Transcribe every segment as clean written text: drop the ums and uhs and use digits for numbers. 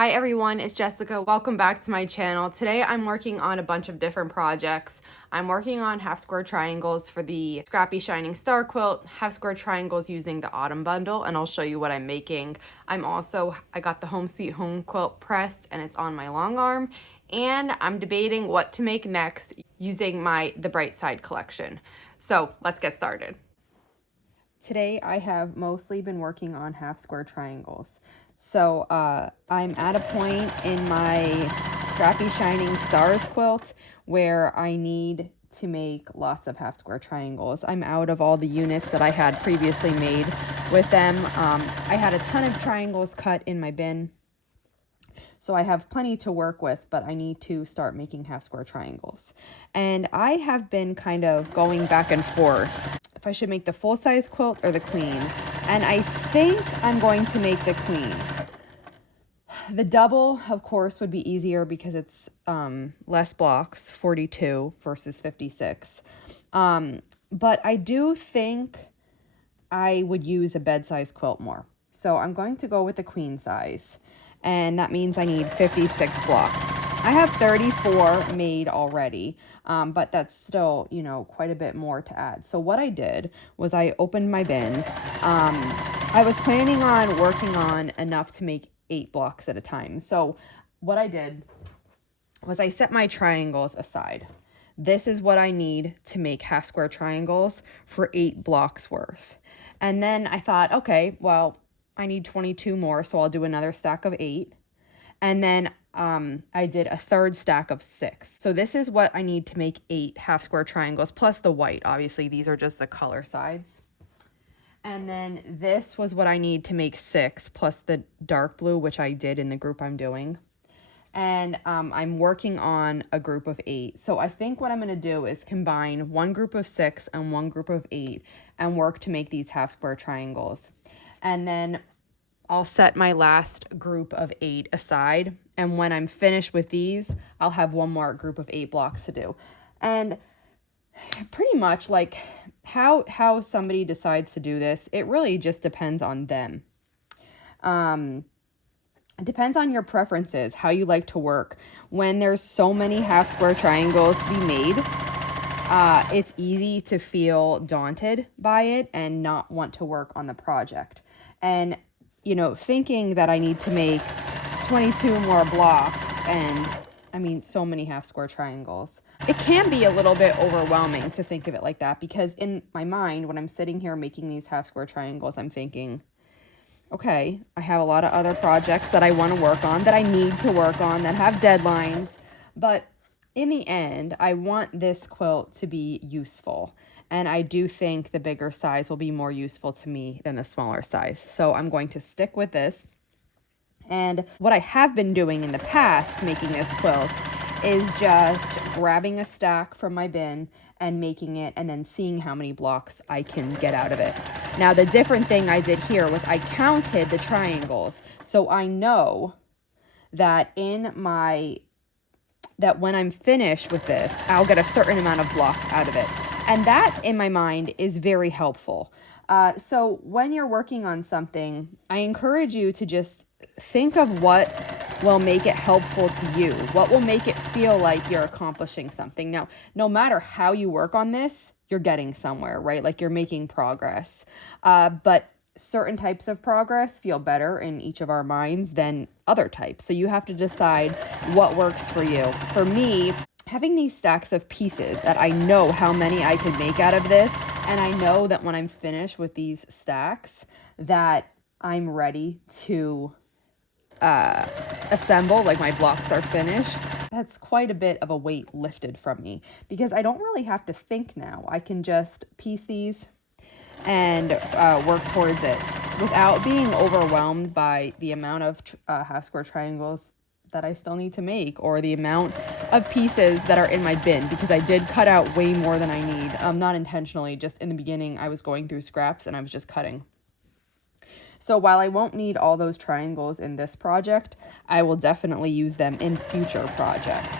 Hi everyone, it's Jessica. Welcome back to my channel. Today I'm working on a bunch of different projects. I'm working on half square triangles for the Scrappy Shining Star quilt, half square triangles using the autumn bundle, and I'll show you what I'm making. I got the Home Sweet Home quilt pressed and it's on my long arm, and I'm debating what to make next using the Bright Side collection. So let's get started. Today I have mostly been working on half square triangles. So I'm at a point in my Scrappy Shining Stars quilt where I need to make lots of half square triangles. I'm out of all the units that I had previously made with them. I had a ton of triangles cut in my bin, so I have plenty to work with, but I need to start making half square triangles. And I have been kind of going back and forth if I should make the full-size quilt or the queen. And I think I'm going to make the queen. The double, of course, would be easier because it's less blocks, 42 versus 56. But I do think I would use a bed-size quilt more. So I'm going to go with the queen size. And that means I need 56 blocks. I have 34 made already, but that's still, quite a bit more to add. So what I did was I opened my bin. I was planning on working on enough to make 8 blocks at a time. So what I did was I set my triangles aside. This is what I need to make half square triangles for 8 blocks worth. And then I thought, okay, well, I need 22 more, so I'll do another stack of 8. And then I did a third stack of 6. So this is what I need to make 8 half square triangles, plus the white. Obviously, these are just the color sides. And then this was what I need to make 6, plus the dark blue, which I did in the group I'm doing. And I'm working on a group of 8. So I think what I'm going to do is combine one group of 6 and one group of 8 and work to make these half square triangles. And then I'll set my last group of 8 aside, and when I'm finished with these, I'll have one more group of 8 blocks to do. And pretty much like how somebody decides to do this, it really just depends on them. It depends on your preferences, how you like to work. When there's so many half square triangles to be made, it's easy to feel daunted by it and not want to work on the project. And thinking that I need to make 22 more blocks and so many half square triangles. It can be a little bit overwhelming to think of it like that, because in my mind, when I'm sitting here making these half square triangles, I'm thinking, okay, I have a lot of other projects that I want to work on, that I need to work on, that have deadlines. But in the end, I want this quilt to be useful. And I do think the bigger size will be more useful to me than the smaller size. So I'm going to stick with this. And what I have been doing in the past making this quilt is just grabbing a stack from my bin and making it, and then seeing how many blocks I can get out of it. Now, the different thing I did here was I counted the triangles. So I know that that when I'm finished with this, I'll get a certain amount of blocks out of it. And that, in my mind, is very helpful. So when you're working on something, I encourage you to just think of what will make it helpful to you, what will make it feel like you're accomplishing something. Now, no matter how you work on this, you're getting somewhere, right? Like, you're making progress. But certain types of progress feel better in each of our minds than other types. So you have to decide what works for you. For me, having these stacks of pieces that I know how many I can make out of this, and I know that when I'm finished with these stacks that I'm ready to assemble, like my blocks are finished, that's quite a bit of a weight lifted from me, because I don't really have to think now. I can just piece these and work towards it without being overwhelmed by the amount of half square triangles that I still need to make, or the amount of pieces that are in my bin, because I did cut out way more than I need. Not intentionally, just in the beginning I was going through scraps and I was just cutting. So while I won't need all those triangles in this project, I will definitely use them in future projects.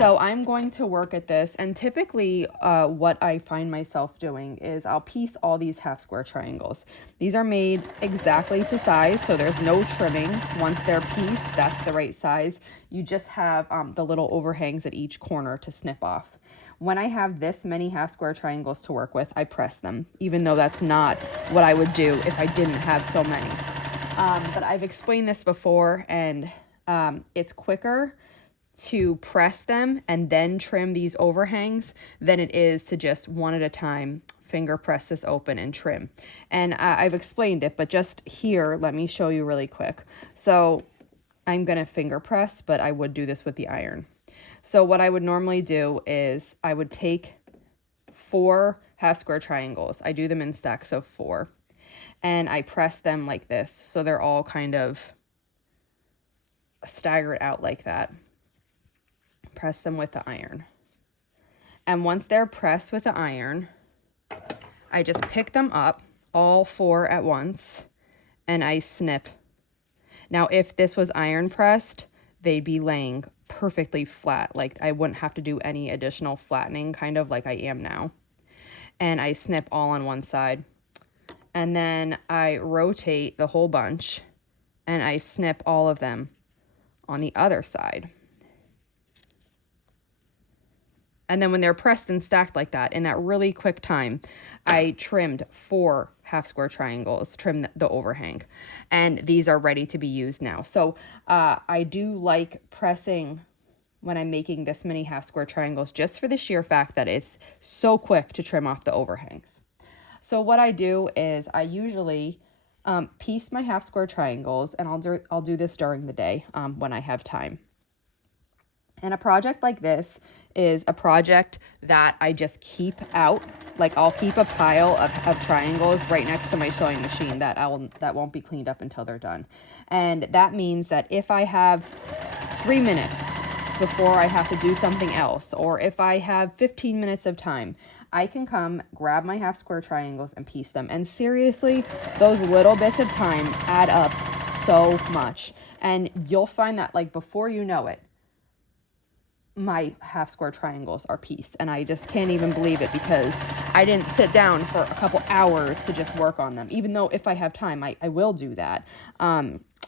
So I'm going to work at this, and typically what I find myself doing is I'll piece all these half square triangles. These are made exactly to size, so there's no trimming. Once they're pieced, that's the right size. You just have the little overhangs at each corner to snip off. When I have this many half square triangles to work with, I press them, even though that's not what I would do if I didn't have so many. But I've explained this before, and it's quicker to press them and then trim these overhangs than it is to just one at a time finger press this open and trim. And I've explained it, but just here, let me show you really quick. So I'm gonna finger press, but I would do this with the iron. So what I would normally do is I would take 4 half square triangles. I do them in stacks of 4, and I press them like this. So they're all kind of staggered out like that. Press them with the iron. And once they're pressed with the iron, I just pick them up, all 4 at once, and I snip. Now, if this was iron pressed, they'd be laying perfectly flat. Like I wouldn't have to do any additional flattening, kind of like I am now. And I snip all on one side. And then I rotate the whole bunch and I snip all of them on the other side. And then when they're pressed and stacked like that, in that really quick time, I trimmed 4 half square triangles, trimmed the overhang, and these are ready to be used now. So I do like pressing when I'm making this many half square triangles, just for the sheer fact that it's so quick to trim off the overhangs. So what I do is I usually piece my half square triangles, and I'll do this during the day when I have time. And a project like this is a project that I just keep out. Like I'll keep a pile of triangles right next to my sewing machine that won't be cleaned up until they're done. And that means that if I have 3 minutes before I have to do something else, or if I have 15 minutes of time, I can come grab my half square triangles and piece them. And seriously, those little bits of time add up so much. And you'll find that like before you know it, my half square triangles are pieced, and I just can't even believe it because I didn't sit down for a couple hours to just work on them, even though if I have time I will do that.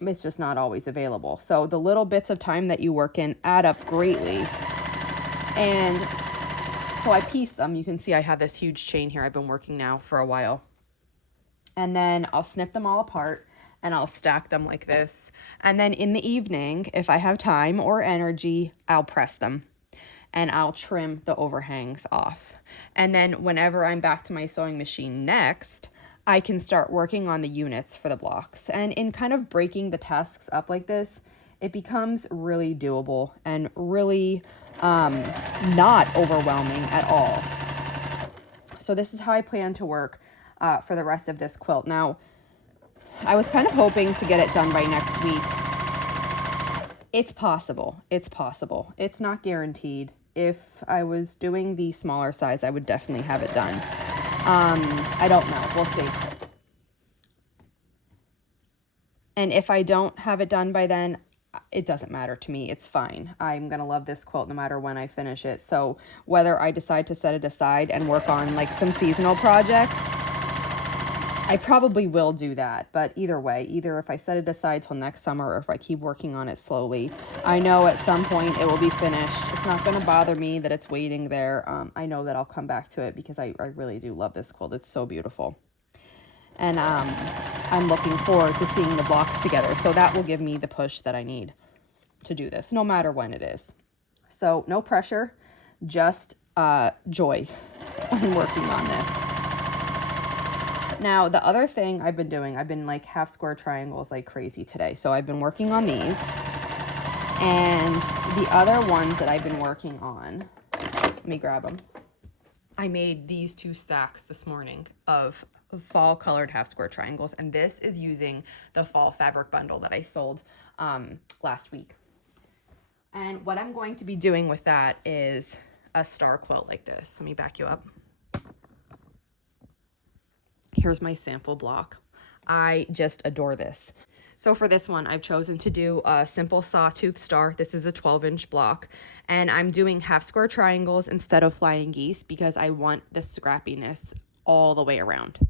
It's just not always available. So the little bits of time that you work in add up greatly. And so I piece them. You can see I have this huge chain here. I've been working now for a while. And then I'll snip them all apart and I'll stack them like this. And then in the evening, if I have time or energy, I'll press them and I'll trim the overhangs off. And then whenever I'm back to my sewing machine next, I can start working on the units for the blocks. And in kind of breaking the tasks up like this, it becomes really doable and really not overwhelming at all. So this is how I plan to work for the rest of this quilt. Now, I was kind of hoping to get it done by next week. It's possible. It's possible. It's not guaranteed. If I was doing the smaller size, I would definitely have it done. I don't know. We'll see. And if I don't have it done by then, it doesn't matter to me. It's fine. I'm going to love this quilt no matter when I finish it. So whether I decide to set it aside and work on like some seasonal projects, I probably will do that. But either way, either if I set it aside till next summer or if I keep working on it slowly, I know at some point it will be finished. It's not going to bother me that it's waiting there. I know that I'll come back to it because I really do love this quilt. It's so beautiful. And I'm looking forward to seeing the blocks together. So that will give me the push that I need to do this, no matter when it is. So no pressure, just joy when working on this. Now, the other thing I've been doing, I've been like half square triangles like crazy today. So I've been working on these. And the other ones that I've been working on, let me grab them. I made these 2 stacks this morning of fall colored half square triangles, and this is using the fall fabric bundle that I sold last week. And what I'm going to be doing with that is a star quilt like this. Let me back you up. Here's my sample block. I just adore this. So for this one, I've chosen to do a simple sawtooth star. This is a 12-inch block, and I'm doing half square triangles instead of flying geese because I want the scrappiness all the way around.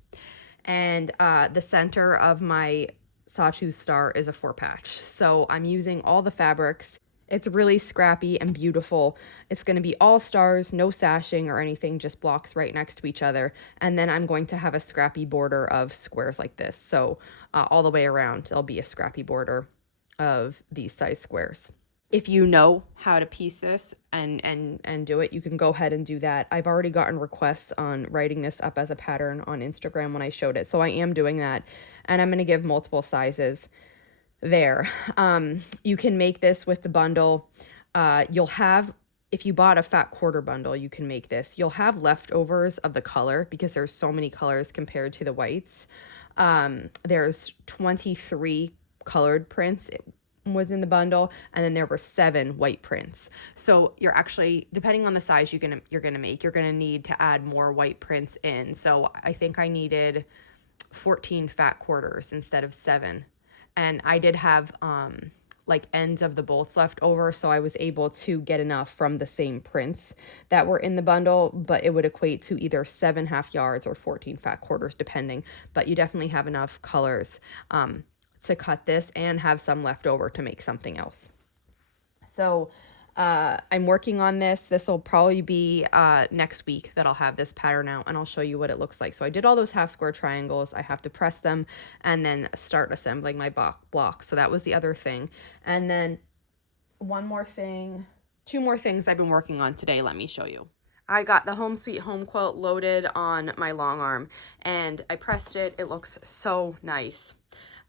And the center of my sawtooth star is a 4-patch. So I'm using all the fabrics. It's really scrappy and beautiful. It's going to be all stars, no sashing or anything, just blocks right next to each other. And then I'm going to have a scrappy border of squares like this. So all the way around, there'll be a scrappy border of these size squares. If you know how to piece this and do it, you can go ahead and do that. I've already gotten requests on writing this up as a pattern on Instagram when I showed it. So I am doing that. And I'm going to give multiple sizes there. You can make this with the bundle. You'll have, if you bought a fat quarter bundle, you can make this. You'll have leftovers of the color because there's so many colors compared to the whites. There's 23 colored prints was in the bundle, and then there were 7 white prints. So you're actually, depending on the size you're gonna make, you're gonna need to add more white prints in. So I think I needed 14 fat quarters instead of 7. And I did have like ends of the bolts left over, so I was able to get enough from the same prints that were in the bundle, but it would equate to either 7 half yards or 14 fat quarters depending. But you definitely have enough colors to cut this and have some left over to make something else. So I'm working on this. This will probably be next week that I'll have this pattern out, and I'll show you what it looks like. So I did all those half square triangles. I have to press them and then start assembling my blocks. So that was the other thing. And then one more thing, 2 more things I've been working on today. Let me show you. I got the Home Sweet Home quilt loaded on my long arm, and I pressed it. It looks so nice.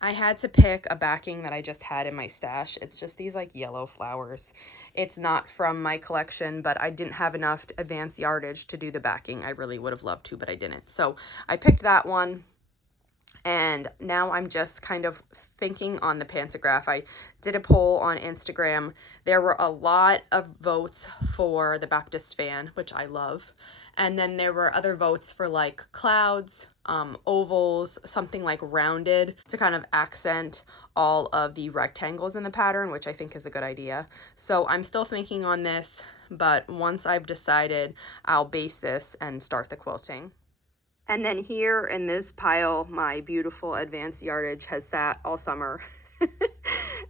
I had to pick a backing that I just had in my stash. It's just these like yellow flowers. It's not from my collection, but I didn't have enough advanced yardage to do the backing. I really would have loved to, but I didn't. So I picked that one. And now I'm just kind of thinking on the pantograph. I did a poll on Instagram. There were a lot of votes for the Baptist fan, which I love. And then there were other votes for like clouds, ovals, something like rounded to kind of accent all of the rectangles in the pattern, which I think is a good idea. So I'm still thinking on this, but once I've decided, I'll base this and start the quilting. And then here in this pile, my beautiful advanced yardage has sat all summer.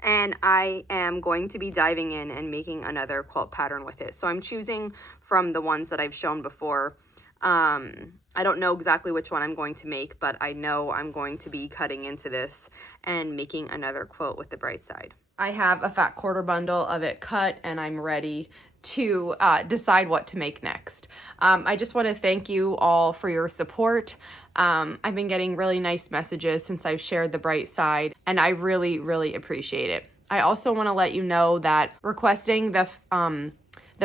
And I am going to be diving in and making another quilt pattern with it. So I'm choosing from the ones that I've shown before. I don't know exactly which one I'm going to make, but I know I'm going to be cutting into this and making another quilt with the bright side. I have a fat quarter bundle of it cut, and I'm ready to decide what to make next. I just want to thank you all for your support. I've been getting really nice messages since I've shared the bright side, and I really, really appreciate it. I also want to let you know that requesting the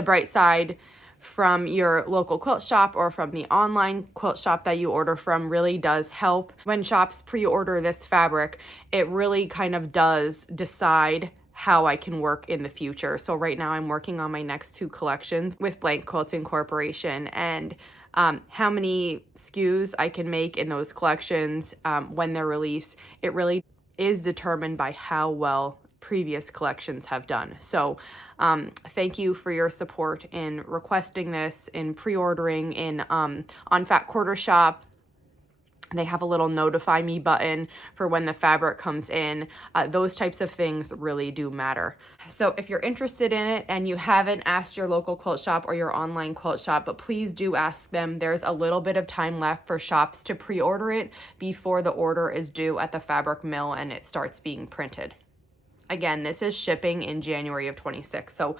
bright side from your local quilt shop or from the online quilt shop that you order from really does help. When shops pre-order this fabric, it really kind of does decide how I can work in the future. So right now I'm working on my next 2 collections with Blank Quilting Corporation, and how many SKUs I can make in those collections when they're released, it really is determined by how well previous collections have done. So thank you for your support in requesting this, in pre-ordering, in on Fat Quarter Shop. They have a little notify me button for when the fabric comes in. Those types of things really do matter. So if you're interested in it and you haven't asked your local quilt shop or your online quilt shop, but please do ask them. There's a little bit of time left for shops to pre-order it before the order is due at the fabric mill and it starts being printed. Again, this is shipping in January of 26. So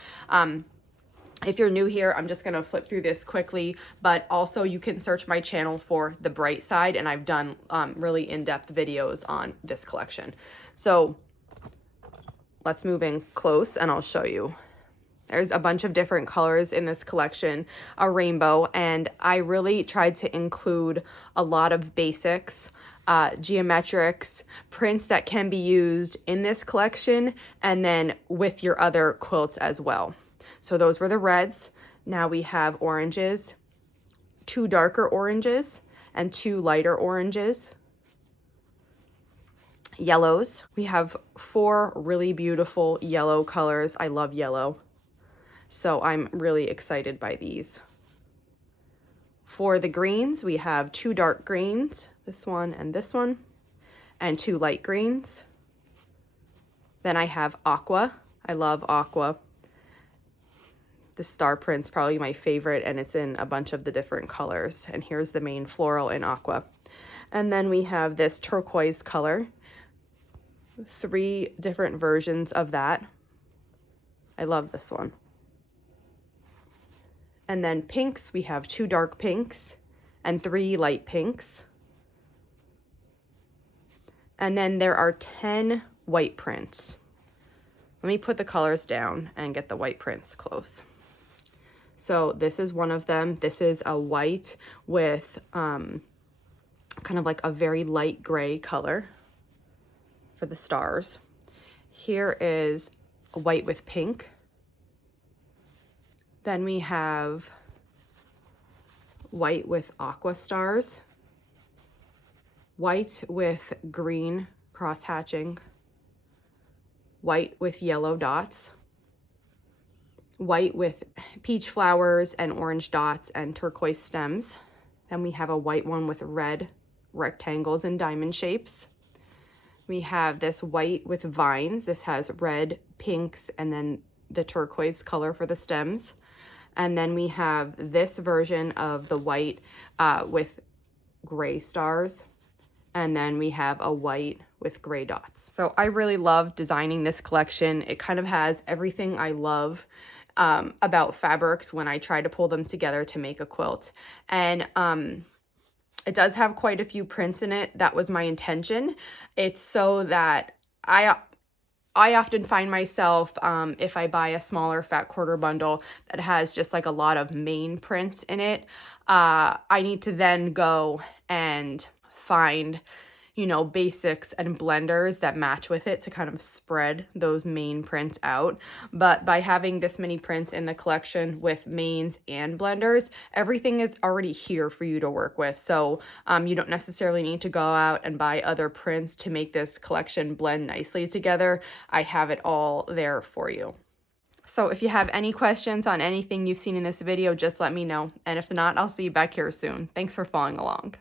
if you're new here, I'm just going to flip through this quickly, but also you can search my channel for the bright side, and I've done really in-depth videos on this collection. So let's move in close and I'll show you. There's a bunch of different colors in this collection, a rainbow, and I really tried to include a lot of basics, geometrics, prints that can be used in this collection and then with your other quilts as well. So those were the reds. Now we have oranges, 2 darker oranges and 2 lighter oranges. Yellows. We have 4 really beautiful yellow colors. I love yellow, so I'm really excited by these. For the greens, we have 2 dark greens, this one, and 2 light greens. Then I have aqua. I love aqua. The star print's probably my favorite, and it's in a bunch of the different colors. And here's the main floral in aqua. And then we have this turquoise color. 3 different versions of that. I love this one. And then pinks, we have 2 dark pinks and 3 light pinks. And then there are 10 white prints. Let me put the colors down and get the white prints close. So this is one of them. This is a white with kind of like a very light gray color for the stars. Here is a white with pink. Then we have white with aqua stars, white with green cross hatching, white with yellow dots, white with peach flowers and orange dots and turquoise stems. Then we have a white one with red rectangles and diamond shapes. We have this white with vines. This has red, pinks, and then the turquoise color for the stems. And then we have this version of the white with gray stars. And then we have a white with gray dots. So I really love designing this collection. It kind of has everything I love about fabrics when I try to pull them together to make a quilt. And it does have quite a few prints in it. That was my intention. It's so that I often find myself, if I buy a smaller fat quarter bundle that has just like a lot of main prints in it, I need to then go and find, you know, basics and blenders that match with it to kind of spread those main prints out. But by having this many prints in the collection with mains and blenders, everything is already here for you to work with. So you don't necessarily need to go out and buy other prints to make this collection blend nicely together. I have it all there for you. So if you have any questions on anything you've seen in this video, just let me know. And if not, I'll see you back here soon. Thanks for following along.